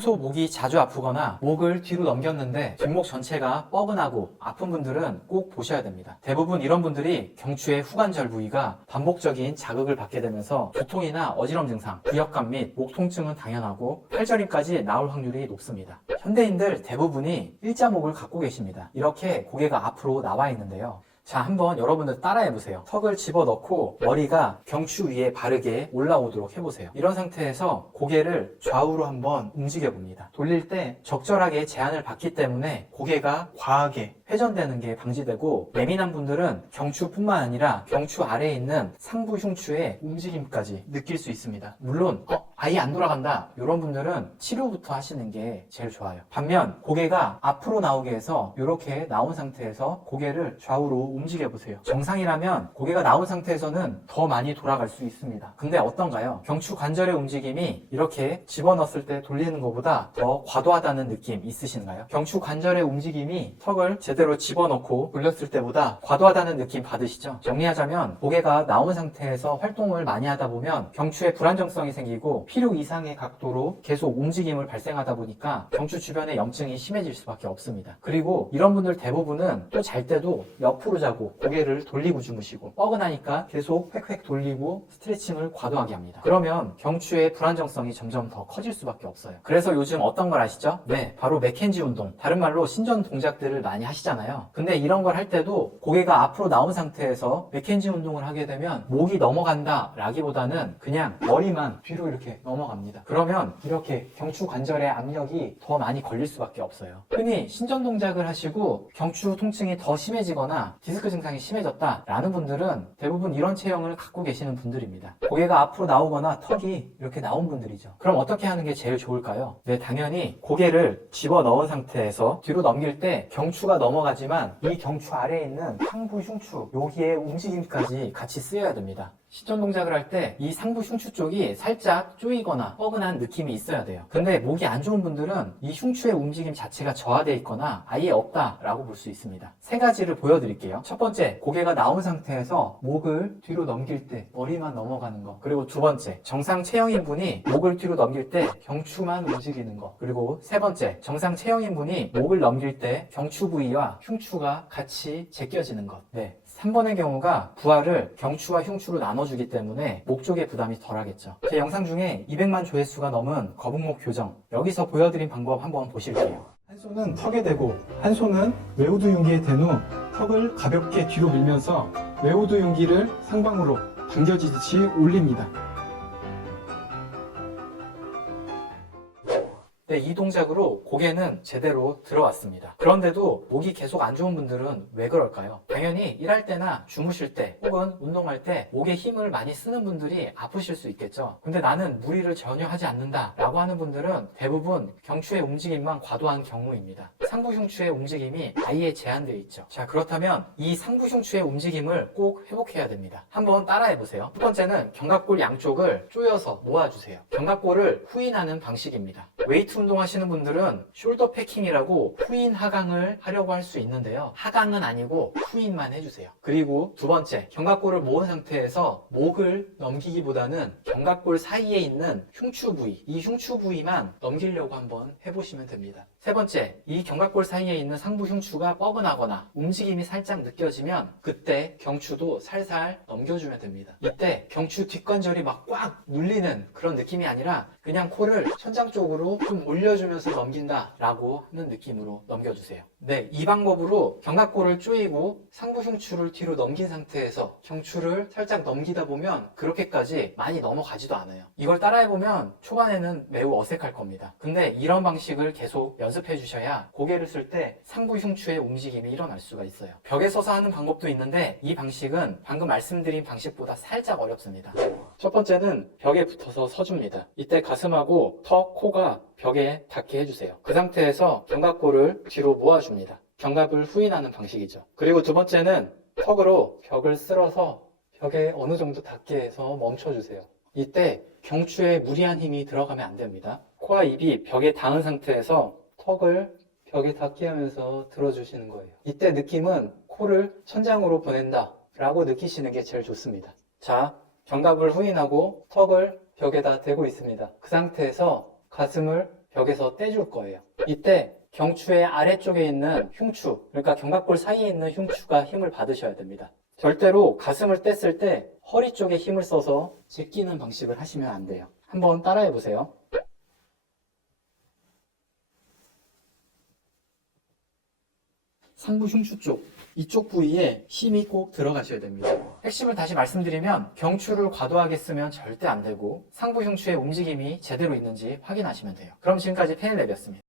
평소 목이 자주 아프거나 목을 뒤로 넘겼는데 뒷목 전체가 뻐근하고 아픈 분들은 꼭 보셔야 됩니다. 대부분 이런 분들이 경추의 후관절 부위가 반복적인 자극을 받게 되면서 두통이나 어지럼 증상, 부역감 및 목 통증은 당연하고 팔저림까지 나올 확률이 높습니다. 현대인들 대부분이 일자목을 갖고 계십니다. 이렇게 고개가 앞으로 나와 있는데요. 자, 한번 여러분들 따라해보세요. 턱을 집어넣고 머리가 경추 위에 바르게 올라오도록 해보세요. 이런 상태에서 고개를 좌우로 한번 움직여봅니다. 돌릴 때 적절하게 제한을 받기 때문에 고개가 과하게 회전되는 게 방지되고, 예민한 분들은 경추뿐만 아니라 경추 아래에 있는 상부 흉추의 움직임까지 느낄 수 있습니다. 물론 아예 안 돌아간다, 이런 분들은 치료부터 하시는 게 제일 좋아요. 반면 고개가 앞으로 나오게 해서 이렇게 나온 상태에서 고개를 좌우로 움직여보세요. 정상이라면 고개가 나온 상태에서는 더 많이 돌아갈 수 있습니다. 근데 어떤가요? 경추 관절의 움직임이 이렇게 집어넣었을 때 돌리는 것보다 더 과도하다는 느낌 있으신가요? 경추 관절의 움직임이 턱을 제대로 집어넣고 돌렸을 때보다 과도하다는 느낌 받으시죠? 정리하자면 고개가 나온 상태에서 활동을 많이 하다 보면 경추에 불안정성이 생기고 필요 이상의 각도로 계속 움직임을 발생하다 보니까 경추 주변에 염증이 심해질 수밖에 없습니다. 그리고 이런 분들 대부분은 또 잘 때도 옆으로 자고 고개를 돌리고 주무시고, 뻐근하니까 계속 획획 돌리고 스트레칭을 과도하게 합니다. 그러면 경추의 불안정성이 점점 더 커질 수밖에 없어요. 그래서 요즘 어떤 걸 아시죠? 네, 바로 맥켄지 운동, 다른 말로 신전 동작들을 많이 하시잖아요. 근데 이런 걸 할 때도 고개가 앞으로 나온 상태에서 맥켄지 운동을 하게 되면 목이 넘어간다 라기보다는 그냥 머리만 뒤로 이렇게 넘어갑니다. 그러면 이렇게 경추 관절의 압력이 더 많이 걸릴 수밖에 없어요. 흔히 신전 동작을 하시고 경추 통증이 더 심해지거나 디스크 증상이 심해졌다 라는 분들은 대부분 이런 체형을 갖고 계시는 분들입니다. 고개가 앞으로 나오거나 턱이 이렇게 나온 분들이죠. 그럼 어떻게 하는 게 제일 좋을까요? 네, 당연히 고개를 집어넣은 상태에서 뒤로 넘길 때 경추가 넘어가지만 이 경추 아래에 있는 상부 흉추, 여기의 움직임까지 같이 쓰여야 됩니다. 신전 동작을 할 때 이 상부 흉추 쪽이 살짝 쪼이거나 뻐근한 느낌이 있어야 돼요. 근데 목이 안 좋은 분들은 이 흉추의 움직임 자체가 저하되어 있거나 아예 없다라고 볼 수 있습니다. 세 가지를 보여드릴게요. 첫 번째, 고개가 나온 상태에서 목을 뒤로 넘길 때 머리만 넘어가는 거. 그리고 두 번째, 정상 체형인 분이 목을 뒤로 넘길 때 경추만 움직이는 거. 그리고 세 번째, 정상 체형인 분이 목을 넘길 때 경추 부위와 흉추가 같이 제껴지는 것. 네. 3번의 경우가 부하를 경추와 흉추로 나눠주기 때문에 목 쪽에 부담이 덜하겠죠. 제 영상 중에 200만 조회수가 넘은 거북목 교정, 여기서 보여드린 방법 한번 보실게요. 한 손은 턱에 대고 한 손은 외우두 흉기에 댄 후 턱을 가볍게 뒤로 밀면서 외우두 흉기를 상방으로 당겨지듯이 올립니다. 네, 이 동작으로 고개는 제대로 들어왔습니다. 그런데도 목이 계속 안 좋은 분들은 왜 그럴까요? 당연히 일할 때나 주무실 때 혹은 운동할 때 목에 힘을 많이 쓰는 분들이 아프실 수 있겠죠. 근데 나는 무리를 전혀 하지 않는다 라고 하는 분들은 대부분 경추의 움직임만 과도한 경우입니다. 상부 흉추의 움직임이 아예 제한되어 있죠. 자, 그렇다면 이 상부 흉추의 움직임을 꼭 회복해야 됩니다. 한번 따라해보세요. 첫 번째는 견갑골 양쪽을 조여서 모아주세요. 견갑골을 후인하는 방식입니다. 웨이트 운동하시는 분들은 숄더 패킹이라고 후인 하강을 하려고 할 수 있는데요. 하강은 아니고 후인만 해주세요. 그리고 두 번째, 견갑골을 모은 상태에서 목을 넘기기보다는 견갑골 사이에 있는 흉추 부위, 이 흉추 부위만 넘기려고 한번 해보시면 됩니다. 세 번째, 이 견갑골 사이에 있는 상부 흉추가 뻐근하거나 움직임이 살짝 느껴지면 그때 경추도 살살 넘겨주면 됩니다. 이때 경추 뒷관절이 막 꽉 눌리는 그런 느낌이 아니라 그냥 코를 천장 쪽으로 좀 올려주면서 넘긴다 라고 하는 느낌으로 넘겨주세요. 네, 이 방법으로 견갑골을 조이고 상부 흉추를 뒤로 넘긴 상태에서 경추를 살짝 넘기다 보면 그렇게까지 많이 넘어가지도 않아요. 이걸 따라해보면 초반에는 매우 어색할 겁니다. 근데 이런 방식을 계속 연습해 주셔야 고개를 쓸 때 상부 흉추의 움직임이 일어날 수가 있어요. 벽에 서서 하는 방법도 있는데 이 방식은 방금 말씀드린 방식보다 살짝 어렵습니다. 첫 번째는 벽에 붙어서 서줍니다. 이때 가슴하고 턱, 코가 벽에 닿게 해주세요. 그 상태에서 견갑골을 뒤로 모아줍니다. 견갑을 후인하는 방식이죠. 그리고 두 번째는 턱으로 벽을 쓸어서 벽에 어느 정도 닿게 해서 멈춰주세요. 이때 경추에 무리한 힘이 들어가면 안 됩니다. 코와 입이 벽에 닿은 상태에서 턱을 벽에 닿게 하면서 들어주시는 거예요. 이때 느낌은 코를 천장으로 보낸다 라고 느끼시는 게 제일 좋습니다. 자, 견갑을 후인하고 턱을 벽에다 대고 있습니다. 그 상태에서 가슴을 벽에서 떼줄 거예요. 이때 경추의 아래쪽에 있는 흉추, 그러니까 견갑골 사이에 있는 흉추가 힘을 받으셔야 됩니다. 절대로 가슴을 뗐을 때 허리 쪽에 힘을 써서 제끼는 방식을 하시면 안 돼요. 한번 따라해 보세요. 상부 흉추 쪽, 이쪽 부위에 힘이 꼭 들어가셔야 됩니다. 핵심을 다시 말씀드리면 경추를 과도하게 쓰면 절대 안 되고 상부 흉추의 움직임이 제대로 있는지 확인하시면 돼요. 그럼 지금까지 페인랩이었습니다.